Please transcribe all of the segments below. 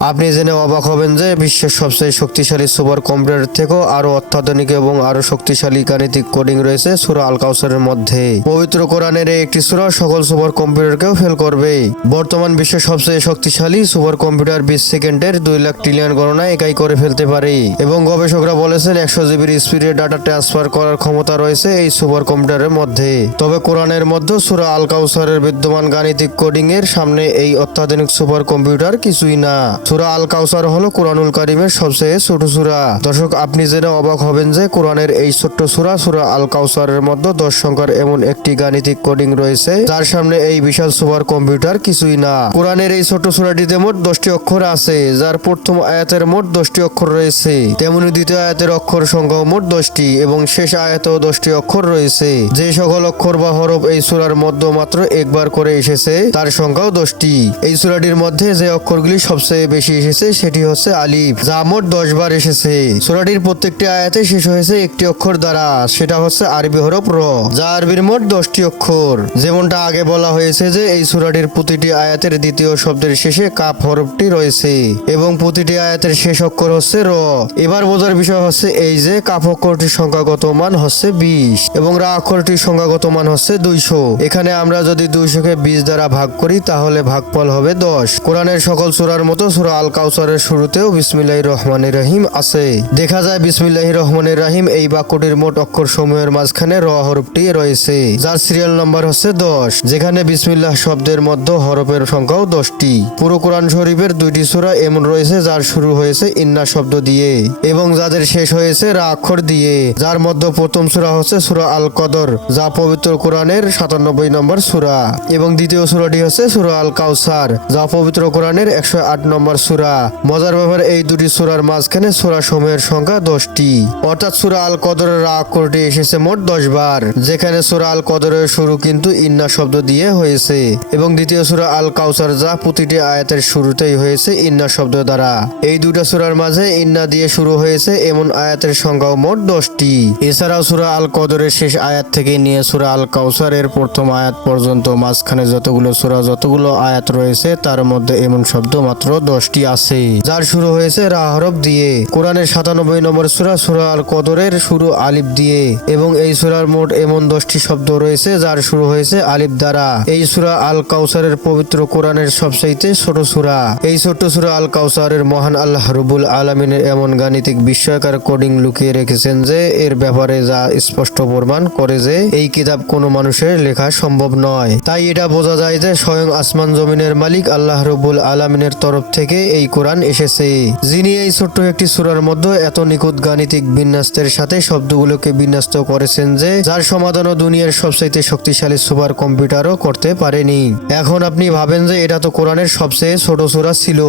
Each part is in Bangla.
আপনি জেনে অবাক হবেন যে বিশ্বের সবচেয়ে শক্তিশালী সুপার কম্পিউটার থেকেও আরও অত্যাধুনিক এবং আরও শক্তিশালী গাণিতিক কোডিং রয়েছে সুরা আল কাউসারের মধ্যে। পবিত্র কোরআনের একটি সুরা সকল সুপার কম্পিউটারকেও ফেল করবে। বর্তমান বিশ্বের সবচেয়ে শক্তিশালী সুপার কম্পিউটার বিশ সেকেন্ডের দুই লাখ ট্রিলিয়ন গণনা একাই করে ফেলতে পারে। এবং গবেষকরা বলেছেন একশো জিবির স্পিডে ডাটা ট্রান্সফার করার ক্ষমতা রয়েছে এই সুপার কম্পিউটারের মধ্যে। তবে কোরআনের মধ্যে সুরা আল কাউসারের বিদ্যমান গাণিতিক কোডিং এর সামনে এই অত্যাধুনিক সুপার কম্পিউটার কিছুই না। সুরা আল কাউসার হলো কোরআনুল কারিমের সবচেয়ে ছোট সুরা। দর্শক, আপনি জেনে অবাক হবেন যে কোরআনের এই ছোট্ট সুরা সুরা আল কাউসারের মধ্যে দশ সংখ্যার এমন একটি গাণিতিক কোডিং রয়েছে, যার সামনে এই বিশাল সুপার কম্পিউটার কিছুই না। কোরআনের এই ছোট সুরাটিতে মোট দশটি অক্ষর আছে, যার প্রথম আয়াতের মোট দশটি অক্ষর রয়েছে। তেমনি দ্বিতীয় আয়াতের অক্ষর সংখ্যা মোট দশটি এবং শেষ আয়াতেও দশটি অক্ষর রয়েছে। যে সকল অক্ষর বা হরফ এই সুরার মধ্যে মাত্র একবার করে এসেছে, তার সংখ্যাও দশটি। এই সুরাটির মধ্যে যে অক্ষরগুলি সবচেয়ে বেশি এসেছে, সেটি হচ্ছে আলিফ যা মোট দশ বার এসেছে। সুরাটির প্রত্যেকটি আয়াতে শেষ হয়েছে একটি অক্ষর দ্বারা, সেটা হচ্ছে আরবি হরফ র। যা আরবির মোট দশটি অক্ষর। যেমনটা আগে বলা হয়েছে যে, এই সুরাটির প্রতিটি আয়াতের দ্বিতীয় শব্দের শেষে কাপ হরফটি রয়েছে এবং প্রতিটি আয়াতের শেষ অক্ষর হচ্ছে র। এবার বোঝার বিষয় হচ্ছে এই যে কাপ অক্ষরটির সংখ্যাগত মান হচ্ছে বিশ এবং রা অক্ষরটির সংখ্যাগত মান হচ্ছে দুইশো। এখানে আমরা যদি দুইশোকে বিশ দ্বারা ভাগ করি, তাহলে ভাগফল হবে দশ। কোরআনের সকল সুরার মতো সুরা আল কাউসারের শুরুতেও বিসমিল্লাহ রহমানির রহিম আছে। দেখা যায় বিসমিল্লাহ রহমানির রাহিম এই বাক্যটির মোট অক্ষর সমূহের মাঝখানে র হরফটি রয়েছে। যার সিরিয়াল নাম্বার হচ্ছে দশ, যেখানে বিসমিল্লাহ শব্দের মধ্যে হরফের সংখ্যাও দশটি। পুরো কোরআন শরীফের দুইটি সূরা এমন রয়েছে যার শুরু হয়েছে ইন্না শব্দ দিয়ে এবং যাদের শেষ হয়েছে রা অক্ষর দিয়ে। যার মধ্যে প্রথম সূরা হচ্ছে সূরা আল কদর যা পবিত্র কোরআনের সাতানব্বই নম্বর সূরা। এবং দ্বিতীয় সূরাটি হচ্ছে সূরা আল কাউসার যা পবিত্র কোরআনের একশো আট নম্বর সূরা। মজার ব্যাপার, এই দুটি সূরার মাঝখানে সূরা সমূহের সংখ্যা দশটি। অর্থাৎ সূরা আল কদরের রা অক্ষরটি এসেছে মোট দশ বার, যেখানে সূরা আল কদরের শুরু কিন্তু ইন্না শব্দ দিয়ে হয়েছে এবং দ্বিতীয় সূরা আল কাউসার যা প্রতিটি আয়াতের শুরুতেই হয়েছে ইন্না শব্দ দ্বারা। এই দুটা সূরার মাঝে ইন্না দিয়ে শুরু হয়েছে এমন আয়াতের সংখ্যাও মোট দশটি। এছাড়াও সূরা আল কদরের শেষ আয়াত থেকে নিয়ে সূরা আল কাউসারের প্রথম আয়াত পর্যন্ত মাঝখানে যতগুলো সূরা, যতগুলো আয়াত রয়েছে, তার মধ্যে এমন শব্দ মাত্র দশটি আছে। যার শুরু হয়েছে রা হরফ দিয়ে। কোরআনের সাতানব্বই নম্বর সূরা সূরা আল কদরের শুরু আলিফ দিয়ে। এবং এই সূরার মোট এমন দশটি শব্দ রয়েছে, যার শুরু হয়েছে আলিফ দ্বারা। এই সুরা আল কাউসারের পবিত্র কোরআনের সবচাইতে ছোট সূরা। এই ছোট্ট সূরা আল কাউসারের মহান আল্লাহ রবুল আলমিনের এমন গাণিতিক বিস্ময়কার কোডিং লুকিয়ে রেখেছেন যে, এর ব্যাপারে যা স্পষ্ট প্রমাণ করে যে, এই কিতাব কোনো মানুষের লেখা সম্ভব নয়। তাই এটা বোঝা যায় যে, স্বয়ং আসমান জমিনের মালিক আল্লাহ রবুল আলমিনের তরফ থেকে এই কোরআন এসেছে। যিনি এই ছোট্ট একটি সূরার মধ্যে এত নিখুঁত গাণিতিক বিন্যাস্তের সাথে শব্দগুলোকে বিন্যস্ত করেছেন যে, যার সমাধানও দুনিয়ার সবচাইতে শক্তিশালী সুপার কম্পিউটারও করতে পারেনি। এখন আপনি ভাবেন যে, এটা তো কোরআনের সবচেয়ে ছোট সূরা ছিল।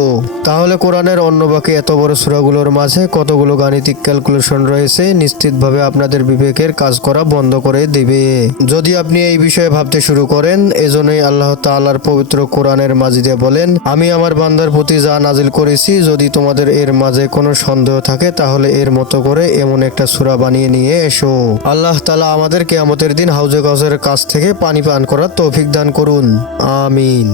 তাহলে কোরআনের অন্য বাকি এত বড় সূরাগুলোর মাঝে কতগুলো গাণিতিক ক্যালকুলেশন রয়েছে, নিশ্চিতভাবে আপনাদের বিবেকের কাজ করা বন্ধ করে দেবে। যদি আপনি এই বিষয়ে ভাবতে শুরু করেন, এজন্যই আল্লাহ তাআলার পবিত্র কোরআনের মাজিদে বলেন, আমি আমার বান্দার প্রতি যা নাজিল করেছি, যদি তোমাদের এর মাঝে কোনো সন্দেহ থাকে, তাহলে এর মতো করে এমন একটা সুরা বানিয়ে নিয়ে এসো। আল্লাহ তালা আমাদের কেয়ামতের দিন হাউজে গজের কাছ থেকে পানি পান করার তৌফিক দান করুন। আমিন।